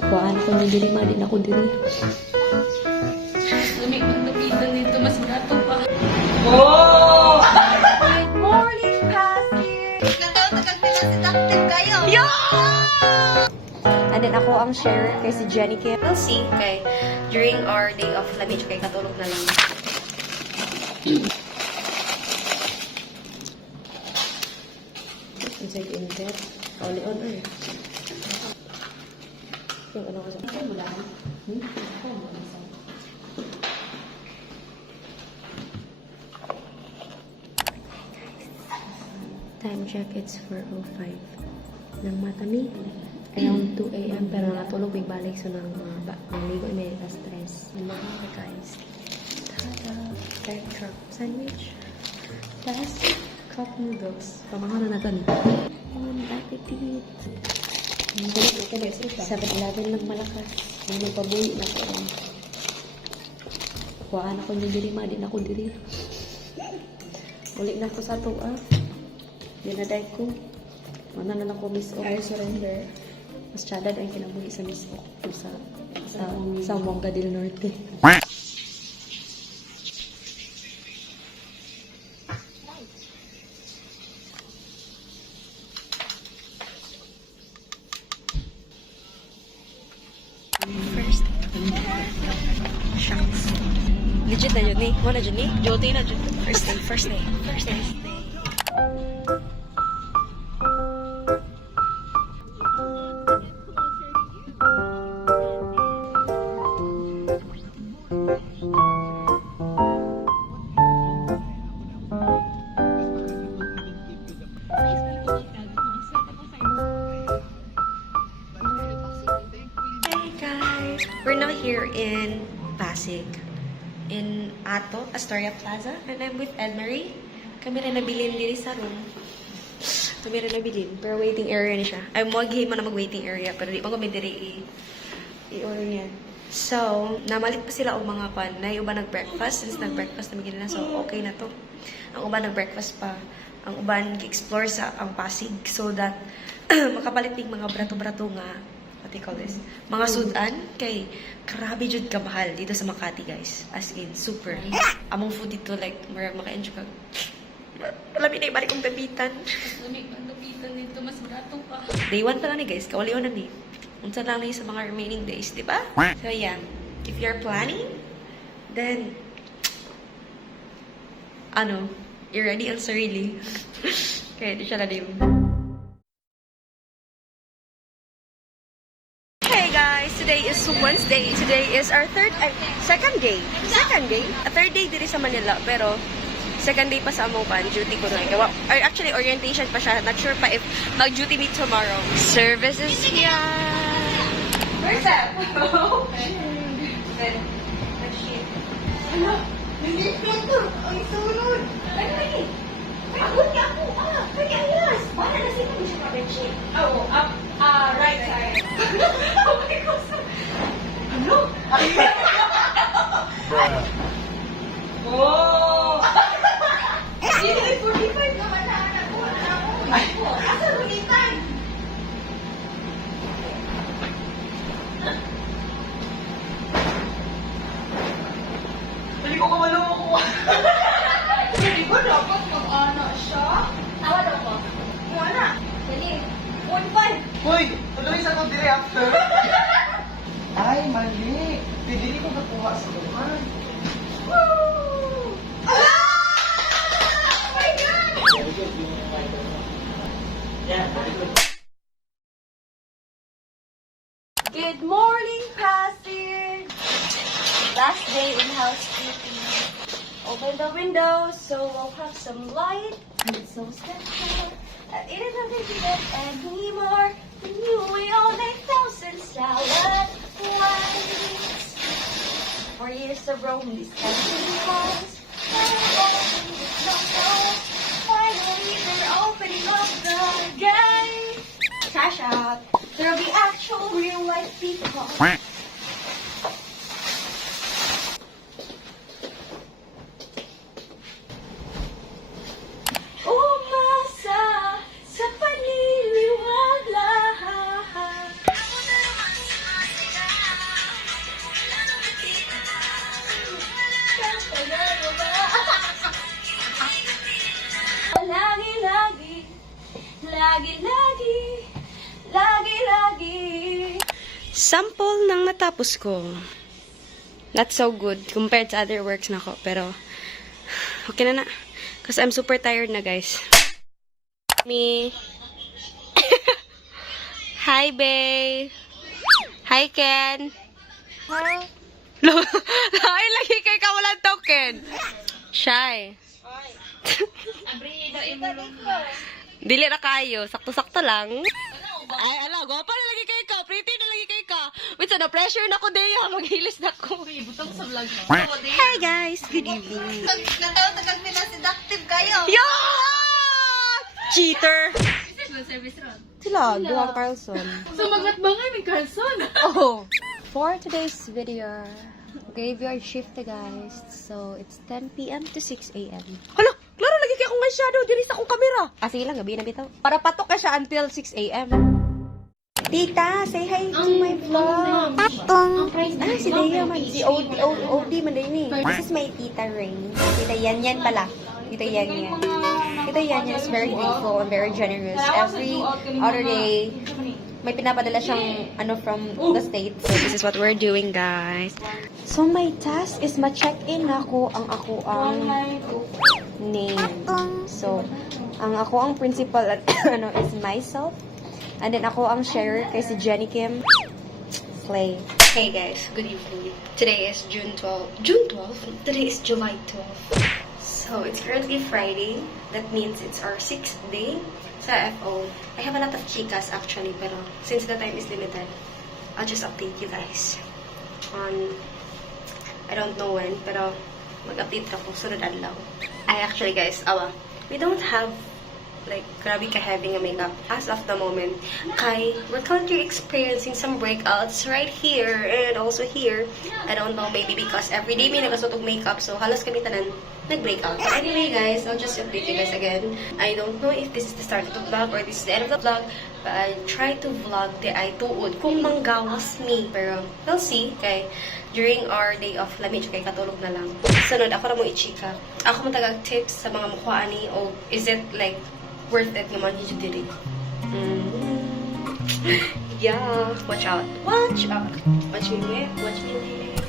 Kuhaan ako na diri, din ako diri. Lamig ang lapitan dito, mas gato pa. Oh! Good morning, Cassie! Nataw-tagal pila si Doctor kayo. Yo! And then ako ang share kay si Jenny Kim. We'll see, kay during our day of lunch, kay katulog na lang. Inside in bed. Kauli on ay. Yung ano kasi. Ay, wala. Time check, it's 4:05. Nang matami. Around 2 a.m. pero natulog balik so nang ligo na yung stress. Hello guys. Tada! Egg cup sandwich. Plus, cup noodles. Pamahalan natin. Bon appetit! 7-Eleven lang malakas. May nagpabuhi na ko. Kuhaan ako niyo diri, din ako diri. Ulit na ako sa tuwa. Dinaday ko. Mana na lang ko miss off. I surrender. Mas tiyadad ang kinabuhi sa miss off ko sa Mongga del Norte. First. Shucks. Legit na yun eh. Mo na yun eh. Jote na yun. First day. First day. First day. We're now here in Pasig, in Ato, Astoria Plaza, and I'm with Elmarie. Kami rin nabilin diri sa room. Kami rin nabilin, pero waiting area ni siya. Ay, maghi mo na mag-waiting area, pero di pa kami diri i-order niya. So, namalit pa sila o mga pan, na yung uba nag-breakfast, since nag-breakfast na na, so okay na to. Ang uba nag-breakfast pa, ang uban gi-explore sa ang Pasig, so that makapalit ng mga brato-brato nga, what they call this, mga sudan, kay grabe jud ka mahal dito sa Makati, guys. As in, super. Among food dito, like, marag maka-enjoy ka. Alam na ibalik kong gabitan. Lamig ang lapitan dito, mas gato pa. Day 1 pa lang ni, guys. Kauliwan na ni. Unsa lang na sa mga remaining days, di ba? So, yeah. If you're planning, then, you're ready ang sarili. Kaya, di siya lalim. Hey guys, today is Wednesday. Today is our second day. A third day diri sa Manila, pero second day pa sa Amoban. Duty ko na. Or actually, orientation pa siya. Not sure pa if mag-duty me tomorrow. Service is here. Where's that? Ano? Hindi ito. Ang sunod. Ay, ako niya ako. Kaya ayos. Wala na sila mo siya ka-bedsheet. Oo, right side. Oh my God. Ano? Oh! Hindi, 45 naman na anak ko. Asa rulitan? Hindi ko kamalo ko. Hindi ba dapat mag-ana siya? Tawa daw ko. Mag-ana? Dali. 1-5. Hoy! Tuloy sa kong dire after. Ay, mali. Pidili ko nakuha sa buwan. Woo! Ala! Oh my God! Good morning, Pasig! Last day in housekeeping. Open the window so we'll have some light. And it's so special. It isn't going to get any more than you. We all 9,000 salad whites. 4 years of roam these empty halls. Finally, they're opening up the gate. Cash out. There'll be actual real life people. Umasa sa paniniwala. lagi. Sample ng natapos ko. Not so good compared sa other works na ko. Pero, okay na na. Kasi I'm super tired na, guys. Me. Hi, babe. Hi, Ken. Hi. Hi, lagi kay ka walang token. Shy. Dili na kayo. Sakto-sakto lang. Ay, ala, gwapa na lagi kay ka. Pretty na lagi kay ka. Wait, na pressure na ko, Deya. Maghilis na ko. Hi, guys. Good evening. Nataw-tagal nila seductive kayo. Yo! Cheater! Sila, Duhang Carlson. So, magmatbangay may Carlson. Oh! For today's video, graveyard shift guys. So, it's 10 p.m. to 6 a.m. Hala! Klaro lagi kay akong shadow diri sa akong kamera. Ah, sige lang, gabi na bitaw. Para patok ka siya until 6 a.m. Tita, say hi to my vlog. Ah, si Deya man. Si OD man din eh. This is my Tita Rain. Tita Yan pala. Tita Yan. Tita Yan is very grateful and very generous. Every other day, may pinapadala siyang from the States. So this is what we're doing, guys. So, my task is ma-check-in ako ang name. So, ako ang principal at is myself. And then ako ang sharer kay si Jenny Kim. Slay. Hey guys, good evening. Today is June 12. June 12? Today is July 12. So it's currently Friday. That means it's our 6th day sa FO. I have a lot of chicas actually, pero since the time is limited, I'll just update you guys on, I don't know when, pero mag-update ako sunod adlaw. Actually guys, we don't have like grabe ka-heavy nga makeup as of the moment. Kay, we're currently experiencing some breakouts right here and also here. I don't know, maybe because everyday may nagasot og makeup, so halos kami tanan nag-breakout. But anyway guys, I'll just update you guys again. I don't know if this is the start of the vlog or this is the end of the vlog, but I try to vlog the ay tuod kung manggawas me. Pero we'll see, kay during our day off, lami kay katulog na lang. Sunod, ako na mo i-chika. Ako matagag tips sa mga mukha ani o is it like worth it naman you did it. Yeah, watch out. Watch out. Watch me whip, watch me lick.